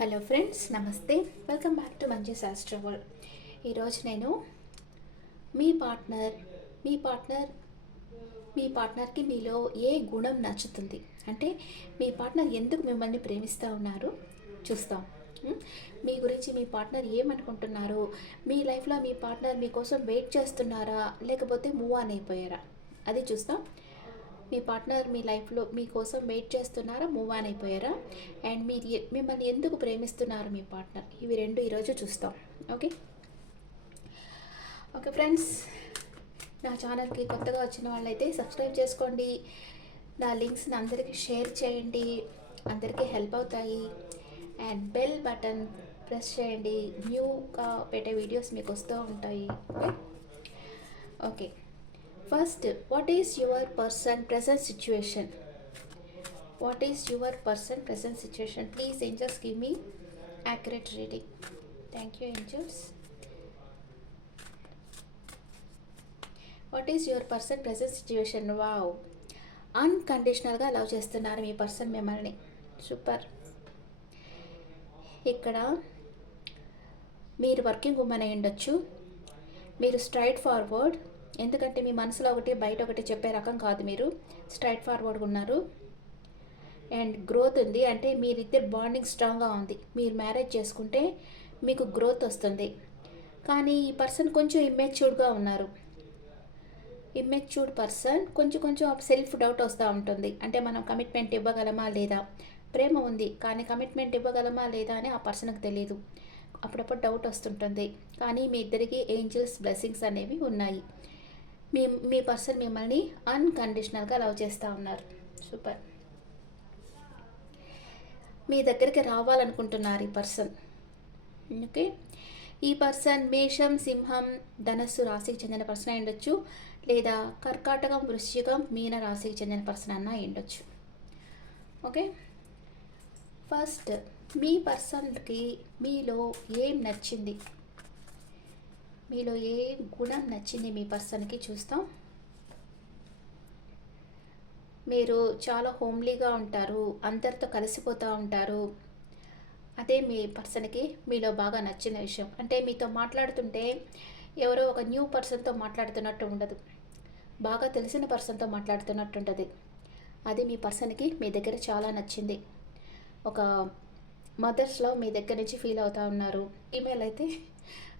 Hello friends నమస్తే. Welcome back to మంచి శాస్త్ర ఈరోజు నేను మీ పార్ట్నర్ మీ పార్ట్నర్ మీ పార్ట్నర్కి మీలో ఏ గుణం నచ్చుతుంది? అంటే మీ పార్ట్నర్ ఎందుకు మిమ్మల్ని ప్రేమిస్తూ ఉన్నారు? చూస్తాం. మీ గురించి మీ పార్ట్నర్ ఏమనుకుంటున్నారు? మీ లైఫ్లో మీ పార్ట్నర్ మీకోసం వెయిట్ చేస్తున్నారా? లేకపోతే మూవ్ ఆన్ అయిపోయారా? అది చూస్తాం. మీ పార్ట్నర్ మీ లైఫ్లో మీకోసం వెయిట్ చేస్తున్నారా? మూవ్ ఆన్ అయిపోయారా? అండ్ మీరు మిమ్మల్ని ఎందుకు ప్రేమిస్తున్నారు మీ పార్ట్నర్? ఇవి రెండు ఈరోజు చూస్తాం. ఓకే? ఓకే ఫ్రెండ్స్ నా ఛానల్కి కొత్తగా వచ్చిన వాళ్ళైతే సబ్స్క్రైబ్ చేసుకోండి. నా లింక్స్ని అందరికీ షేర్ చేయండి. అందరికీ హెల్ప్ అవుతాయి. అండ్ బెల్ బటన్ ప్రెస్ చేయండి. న్యూగా పెట్టే వీడియోస్ మీకు వస్తూ ఉంటాయి. Okay. First what is your person present situation what is your person present situation please angels give me accurate reading thank you angels what is your person present situation wow అన్కండిషనల్గా love చేస్తున్నారు మీ person మిమ్మల్ని. Super ఇక్కడ మీరు working women అయి ఉండొచ్చు మీరు straight forward ఎందుకంటే మీ మనసులో ఒకటి బయట ఒకటి చెప్పే రకం కాదు మీరు. స్ట్రైట్ ఫార్వర్డ్గా ఉన్నారు. అండ్ గ్రోత్ ఉంది. అంటే మీరిద్దరు బాండింగ్ స్ట్రాంగ్గా ఉంది. మీరు మ్యారేజ్ చేసుకుంటే మీకు గ్రోత్ వస్తుంది. కానీ ఈ పర్సన్ కొంచెం ఇమ్మెచ్యూర్డ్గా ఉన్నారు. ఇమ్మెచ్యూర్డ్ పర్సన్ కొంచెం కొంచెం సెల్ఫ్ డౌట్ వస్తూ ఉంటుంది. అంటే మనం కమిట్మెంట్ ఇవ్వగలమా లేదా? ప్రేమ ఉంది. కానీ కమిట్మెంట్ ఇవ్వగలమా లేదా అని ఆ పర్సన్కి తెలియదు అప్పుడప్పుడు డౌట్ వస్తుంటుంది. కానీ మీ ఇద్దరికి ఏంజల్స్ బ్లెస్సింగ్స్ అనేవి ఉన్నాయి. మీ మీ పర్సన్ మిమ్మల్ని అన్కండిషనల్గా లవ్ చేస్తూ ఉన్నారు. సూపర్. మీ దగ్గరికి రావాలనుకుంటున్నారు ఈ పర్సన్. ఓకే. ఈ పర్సన్ మేషం సింహం ధనస్సు రాశికి చెందిన పర్సన్ అయి ఉండొచ్చు. లేదా కర్కాటకం వృశ్చికం మీన రాశికి చెందిన పర్సన్ అన్న అయి ఉండొచ్చు. ఓకే. ఫస్ట్ మీ పర్సన్కి మీలో ఏం నచ్చింది? మీలో ఏ గుణం నచ్చింది మీ పర్సన్కి చూస్తాం. మీరు చాలా హోమ్లీగా ఉంటారు అందరితో కలిసిపోతూ ఉంటారు. అదే మీ పర్సన్కి మీలో బాగా నచ్చిన విషయం. అంటే మీతో మాట్లాడుతుంటే ఎవరో ఒక న్యూ పర్సన్తో మాట్లాడుతున్నట్టు ఉండదు. బాగా తెలిసిన పర్సన్తో మాట్లాడుతున్నట్టు ఉంటుంది. అది మీ పర్సన్కి మీ దగ్గర చాలా నచ్చింది. ఒక మదర్స్లో మీ దగ్గర నుంచి ఫీల్ అవుతూ ఉన్నారు. ఈమెయిల్ అయితే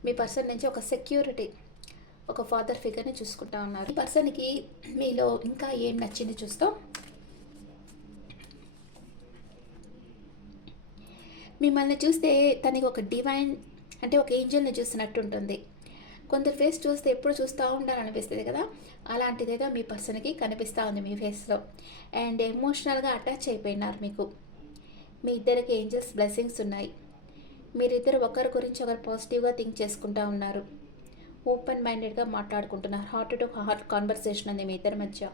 మీ పర్సన్ నుంచి ఒక సెక్యూరిటీ ఒక ఫాదర్ ఫిగర్ని చూసుకుంటా ఉన్నారు. ఈ పర్సన్కి మీలో ఇంకా ఏం నచ్చింది చూస్తాం. మిమ్మల్ని చూస్తే తనకి ఒక డివైన్ అంటే ఒక ఏంజల్ని చూసినట్టు ఉంటుంది. కొందరు ఫేస్ చూస్తే ఎప్పుడు చూస్తూ ఉండాలనిపిస్తుంది కదా? అలాంటిదేదో మీ పర్సన్కి కనిపిస్తూ ఉంది మీ ఫేస్లో అండ్ ఎమోషనల్గా అటాచ్ అయిపోయినారు మీకు. మీ ఇద్దరికి ఏంజల్స్ బ్లెస్సింగ్స్ ఉన్నాయి. మీరిద్దరు ఒకరి గురించి ఒకరు పాజిటివ్గా థింక్ చేసుకుంటా ఉన్నారు. ఓపెన్ మైండెడ్గా మాట్లాడుకుంటున్నారు. హార్ట్ టు హార్ట్ కాన్వర్సేషన్ ఉంది మీ ఇద్దరి మధ్య.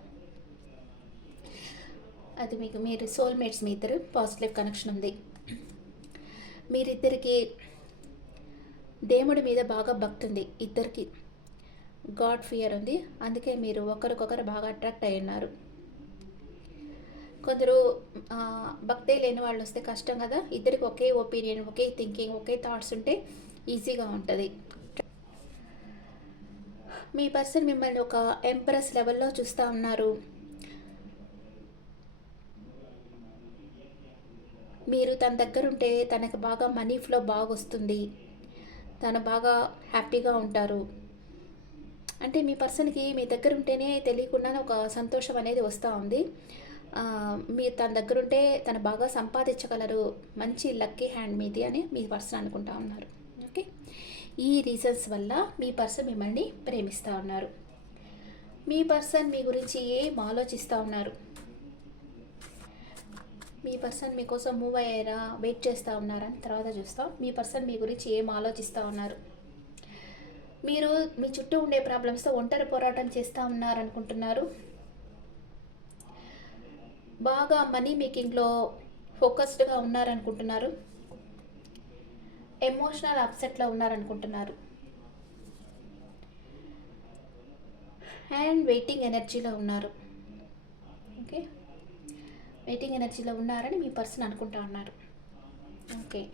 అది మీకు మీరు సోల్మేట్స్ మీ ఇద్దరు పాజిటివ్ కనెక్షన్ ఉంది. మీరిద్దరికి దేవుడి మీద బాగా భక్తి ఉంది ఇద్దరికి. గాడ్ ఫియర్ ఉంది. అందుకే మీరు ఒకరికొకరు బాగా అట్రాక్ట్ అయి ఉన్నారు కొందరు భక్తే లేని వాళ్ళు వస్తే కష్టం కదా? ఇద్దరికి ఒకే ఒపీనియన్ ఒకే థింకింగ్ ఒకే థాట్స్ ఉంటే ఈజీగా ఉంటుంది. మీ పర్సన్ మిమ్మల్ని ఒక ఎంప్రెస్ లెవెల్లో చూస్తూ ఉన్నారు. మీరు తన దగ్గర ఉంటే తనకు బాగా మనీ ఫ్లో బాగా వస్తుంది తను బాగా హ్యాపీగా ఉంటారు. అంటే మీ పర్సన్కి మీ దగ్గర ఉంటేనే తెలియకుండానే ఒక సంతోషం అనేది వస్తూ ఉంది. మీరు తన దగ్గర ఉంటే తను బాగా సంపాదించగలరు. మంచి లక్కీ హ్యాండ్ మీది అని మీ పర్సన్ అనుకుంటా ఉన్నారు. ఓకే? ఈ రీజన్స్ వల్ల మీ పర్సన్ మిమ్మల్ని ప్రేమిస్తూ ఉన్నారు. మీ పర్సన్ మీ గురించి ఏం ఆలోచిస్తూ ఉన్నారు? మీ పర్సన్ మీకోసం మూవ్ అయ్యారా? వెయిట్ చేస్తూ ఉన్నారని తర్వాత చూస్తాం. మీ పర్సన్ మీ గురించి ఏం ఆలోచిస్తూ ఉన్నారు? మీరు మీ చుట్టూ ఉండే ప్రాబ్లమ్స్తో ఒంటరి పోరాటం చేస్తూ ఉన్నారనుకుంటున్నారు బాగా మనీ మేకింగ్లో ఫోకస్డ్గా ఉన్నారనుకుంటున్నారు. ఎమోషనల్ అప్సెట్లో ఉన్నారనుకుంటున్నారు. అండ్ వెయిటింగ్ ఎనర్జీలో ఉన్నారు. ఓకే? వెయిటింగ్ ఎనర్జీలో ఉన్నారని మీ పర్సన్ అనుకుంటా ఉన్నారు. ఓకే.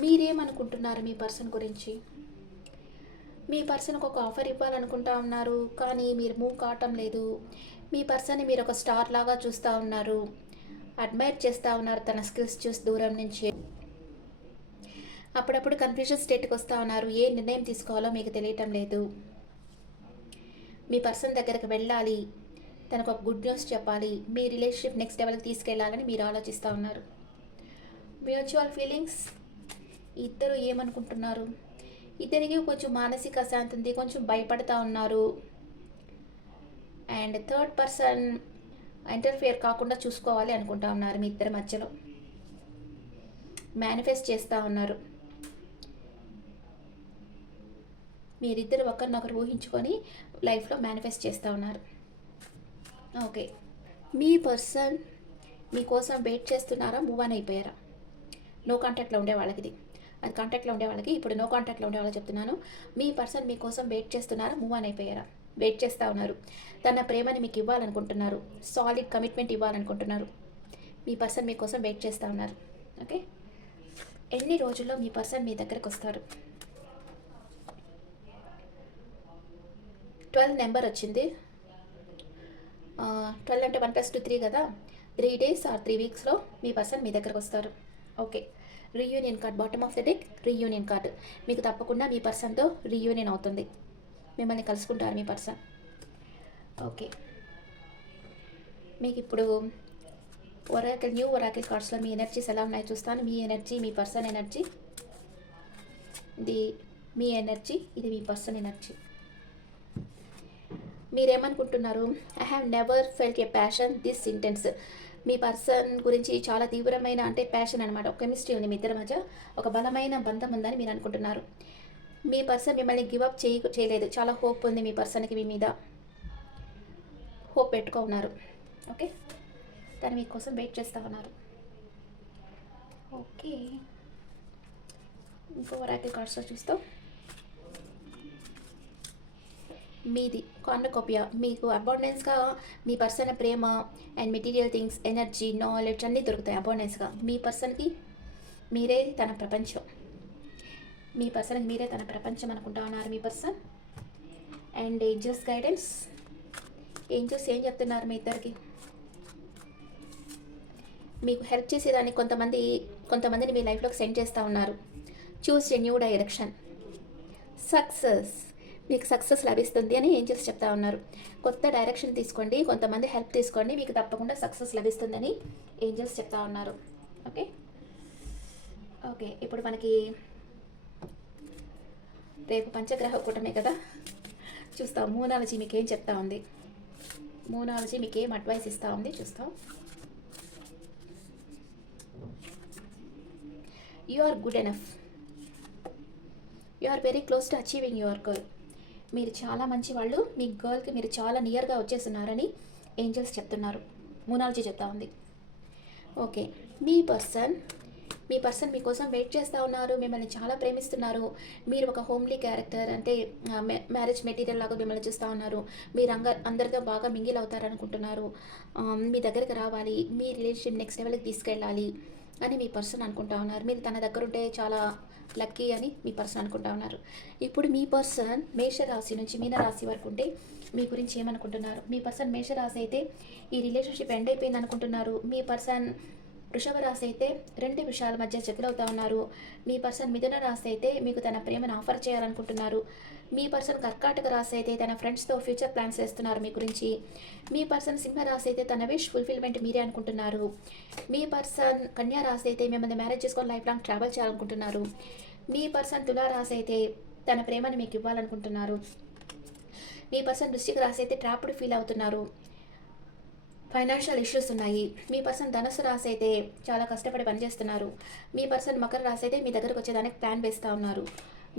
మీరేమనుకుంటున్నారు మీ పర్సన్ గురించి? మీ పర్సన్కి ఒక ఆఫర్ ఇవ్వాలనుకుంటా ఉన్నారు కానీ మీరు మూవ్ కావటం లేదు. మీ పర్సన్ని మీరు ఒక స్టార్ లాగా చూస్తూ ఉన్నారు. అడ్మైర్ చేస్తూ ఉన్నారు తన స్కిల్స్ చూసి దూరం నుంచి. అప్పుడప్పుడు కన్ఫ్యూజన్ స్టేట్కి వస్తూ ఉన్నారు. ఏ నిర్ణయం తీసుకోవాలో మీకు తెలియటం లేదు. మీ పర్సన్ దగ్గరకు వెళ్ళాలి. తనకు ఒక గుడ్ న్యూస్ చెప్పాలి. మీ రిలేషన్షిప్ నెక్స్ట్ లెవెల్కి తీసుకెళ్ళాలని మీరు ఆలోచిస్తూ ఉన్నారు. మ్యూచువల్ ఫీలింగ్స్ ఇద్దరు ఏమనుకుంటున్నారు? ఇద్దరికి కొంచెం మానసిక అశాంతి ఉంది. కొంచెం భయపడతా ఉన్నారు. అండ్ థర్డ్ పర్సన్ ఇంటర్ఫియర్ కాకుండా చూసుకోవాలి అనుకుంటా ఉన్నారు మీ ఇద్దరి మధ్యలో. మేనిఫెస్ట్ చేస్తూ ఉన్నారు. మీరిద్దరు ఒకరినొకరు ఊహించుకొని లైఫ్లో మేనిఫెస్ట్ చేస్తూ ఉన్నారు. ఓకే. మీ పర్సన్ మీకోసం వెయిట్ చేస్తున్నారా? మూవ్ ఆన్ అయిపోయారా? నో కాంటాక్ట్లో ఉండే వాళ్ళకి ఇది అది కాంటాక్ట్లో ఉండే వాళ్ళకి ఇప్పుడు నో కాంటాక్ట్లో ఉండే వాళ్ళకి చెప్తున్నాను. మీ పర్సన్ మీకోసం వెయిట్ చేస్తున్నారా? మూవ్ ఆన్ అయిపోయారా? వెయిట్ చేస్తూ ఉన్నారు. తన ప్రేమని మీకు ఇవ్వాలనుకుంటున్నారు. సాలిడ్ కమిట్మెంట్ ఇవ్వాలనుకుంటున్నారు. మీ పర్సన్ మీకోసం వెయిట్ చేస్తూ ఉన్నారు. ఓకే? ఎన్ని రోజుల్లో మీ పర్సన్ మీ దగ్గరకు వస్తారు? ట్వెల్వ్ నెంబర్ వచ్చింది. ట్వెల్వ్ అంటే వన్ ప్లస్ టూ త్రీ కదా? త్రీ డేస్ ఆర్ త్రీ వీక్స్లో మీ పర్సన్ మీ దగ్గరకు వస్తారు. Okay. Reunion card bottom of the deck reunion card. మీకు తప్పకుండా మీ పర్సన్తో రీయూనియన్ అవుతుంది. మిమ్మల్ని కలుసుకుంటారు మీ పర్సన్. ఓకే. మీకు ఇప్పుడు ఒరాకిల్ న్యూ ఒరాకిల్ కార్డ్స్లో మీ ఎనర్జీస్ ఎలా ఉన్నాయో చూస్తాను. మీ ఎనర్జీ మీ పర్సన్ ఎనర్జీ. ఇది మీ ఎనర్జీ ఇది మీ పర్సన్ ఎనర్జీ. మీరేమనుకుంటున్నారు? I have never felt a passion this intense me person గురించి చాలా తీవ్రమైన అంటే ప్యాషన్ అనమాట ఒక కెమిస్ట్రీ ఉంది మీ ఇద్దరి మధ్య. ఒక బలమైన బంధం ఉందని మీరు అనుకుంటున్నారు. మీ పర్సన్ మిమ్మల్ని గివప్ చేయ చేయలేదు. చాలా హోప్ ఉంది మీ పర్సన్కి మీ మీద. హోప్ పెట్టుకో ఉన్నారు ఓకే? తను మీకోసం వెయిట్ చేస్తూ ఉన్నారు. ఓకే. ఇంకో రాకిల్ కార్డ్స్లో చూస్తాం. మీది కాన్వకోపియా మీకు అబాండెన్స్గా మీ person Prema and material things energy knowledge అన్నీ దొరుకుతాయి అబాండెన్స్గా. మీ పర్సన్కి మీరే తన ప్రపంచం. మీ పర్సన్కి మీరే తన ప్రపంచం అనుకుంటా ఉన్నారు మీ person and angels guidance angels ఏం చెప్తున్నారు మీ ఇద్దరికి? మీకు హెల్ప్ చేసేదానికి కొంతమంది కొంతమందిని మీ లైఫ్లోకి సెండ్ చేస్తూ ఉన్నారు. Choose a new direction success మీకు సక్సెస్ లభిస్తుంది అని ఏంజల్స్ చెప్తా ఉన్నారు. కొత్త డైరెక్షన్ తీసుకోండి కొంతమంది హెల్ప్ తీసుకోండి మీకు తప్పకుండా సక్సెస్ లభిస్తుందని ఏంజల్స్ చెప్తా ఉన్నారు. ఓకే ఓకే ఇప్పుడు మనకి రేపు పంచగ్రహ కూటమే కదా. చూస్తాం మూనాలజీ మీకు ఏం చెప్తా ఉంది? మూనాలజీ మీకు ఏం అడ్వైస్ ఇస్తూ ఉంది చూస్తాం you are good enough you are very close to achieving your goal మీరు చాలా మంచి వాళ్ళు మీ గర్ల్కి మీరు చాలా నియర్గా వచ్చేస్తున్నారని ఏంజల్స్ చెప్తున్నారు. మూనాలజీ చెప్తా ఉంది. ఓకే మీ పర్సన్ మీ పర్సన్ మీకోసం వెయిట్ చేస్తూ ఉన్నారు మిమ్మల్ని చాలా ప్రేమిస్తున్నారు. మీరు ఒక హోమ్లీ క్యారెక్టర్ అంటే మ్యారేజ్ మెటీరియల్ లాగా మిమ్మల్ని చూస్తూ ఉన్నారు. మీరు అంగ అందరితో బాగా మింగిల్ అవుతారనుకుంటున్నారు మీ దగ్గరికి రావాలి మీ రిలేషన్ నెక్స్ట్ లెవెల్కి తీసుకెళ్ళాలి అని మీ పర్సన్ అనుకుంటా ఉన్నారు. మీరు తన దగ్గర ఉంటే చాలా లక్కీ అని మీ పర్సన్ అనుకుంటా ఉన్నారు. ఇప్పుడు మీ పర్సన్ మేషరాశి నుంచి మీనరాశి వరకు ఉంటే మీ గురించి ఏమనుకుంటున్నారు? మీ పర్సన్ మేషరాశి అయితే ఈ రిలేషన్షిప్ ఎండ్ అయిపోయింది అనుకుంటున్నారు. మీ పర్సన్ వృషభ రాశి అయితే రెండు విషయాల మధ్య సెటిల్ అవుతా ఉన్నారు. మీ పర్సన్ మిథున రాశి అయితే మీకు తన ప్రేమను ఆఫర్ చేయాలనుకుంటున్నారు. మీ పర్సన్ కర్కాటక రాశి అయితే తన ఫ్రెండ్స్తో ఫ్యూచర్ ప్లాన్స్ వేస్తున్నారు మీ గురించి. మీ పర్సన్ సింహ రాశి అయితే తన విష్ ఫుల్ఫిల్మెంట్ మీరే అనుకుంటున్నారు. మీ పర్సన్ కన్యా రాశి అయితే మిమ్మల్ని మ్యారేజ్ చేసుకొని లైఫ్ లాంగ్ ట్రావెల్ చేయాలనుకుంటున్నారు. మీ పర్సన్ తులా రాశి అయితే తన ప్రేమను మీకు ఇవ్వాలనుకుంటున్నారు. మీ పర్సన్ దృష్టికి రాసి అయితే ట్రాప్డ్ ఫీల్ అవుతున్నారు. ఫైనాన్షియల్ ఇష్యూస్ ఉన్నాయి. మీ పర్సన్ ధనస్సు రాసి అయితే చాలా కష్టపడి పనిచేస్తున్నారు. మీ పర్సన్ మకర రాసి అయితే మీ దగ్గరకు వచ్చేదానికి ప్లాన్ వేస్తూ ఉన్నారు.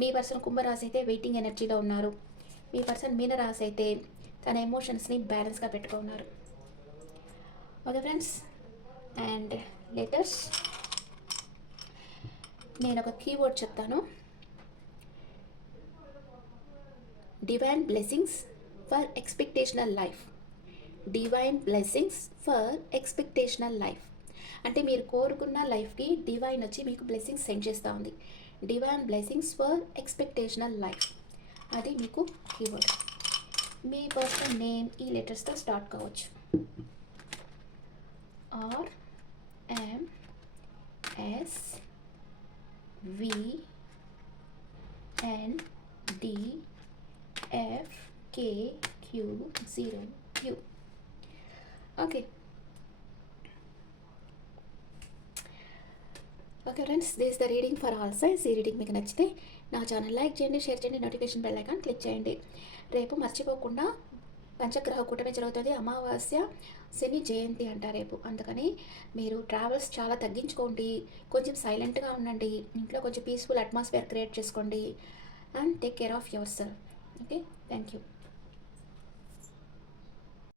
మీ పర్సన్ కుంభరాశి అయితే వెయిటింగ్ ఎనర్జీలో ఉన్నారు. మీ పర్సన్ మీనరాశి అయితే తన ఎమోషన్స్ని బ్యాలెన్స్గా పెట్టుకున్నారు ఓకే ఫ్రెండ్స్ అండ్ లెటర్స్ నేను ఒక కీవర్డ్ చెప్తాను. Divine blessings for expectational life divine blessings for expectational life అంటే మీరు కోరుకున్న లైఫ్కి డివైన్ వచ్చి మీకు బ్లెస్సింగ్స్ సెండ్ చేస్తూ ఉంది. Divine blessings for expectational life అది మీకు కీవర్డ్ మీ పర్సనల్ నేమ్ ఈ లెటర్స్తో స్టార్ట్ కావచ్చు. R M S V N D F K Q zero Q okay okay friends this the reading for all size ఈ reading మీకు నచ్చితే నా ఛానల్ లైక్ చేయండి షేర్ చేయండి నోటిఫికేషన్ బెల్ ఐకాన్ క్లిక్ చేయండి. రేపు మర్చిపోకుండా పంచగ్రహ కూటమి జరుగుతుంది అమావాస్య శని జయంతి అంట రేపు. అందుకని మీరు ట్రావెల్స్ చాలా తగ్గించుకోండి. కొంచెం సైలెంట్గా ఉండండి. ఇంట్లో కొంచెం పీస్ఫుల్ అట్మాస్ఫియర్ క్రియేట్ చేసుకోండి. And take care of yourself okay thank you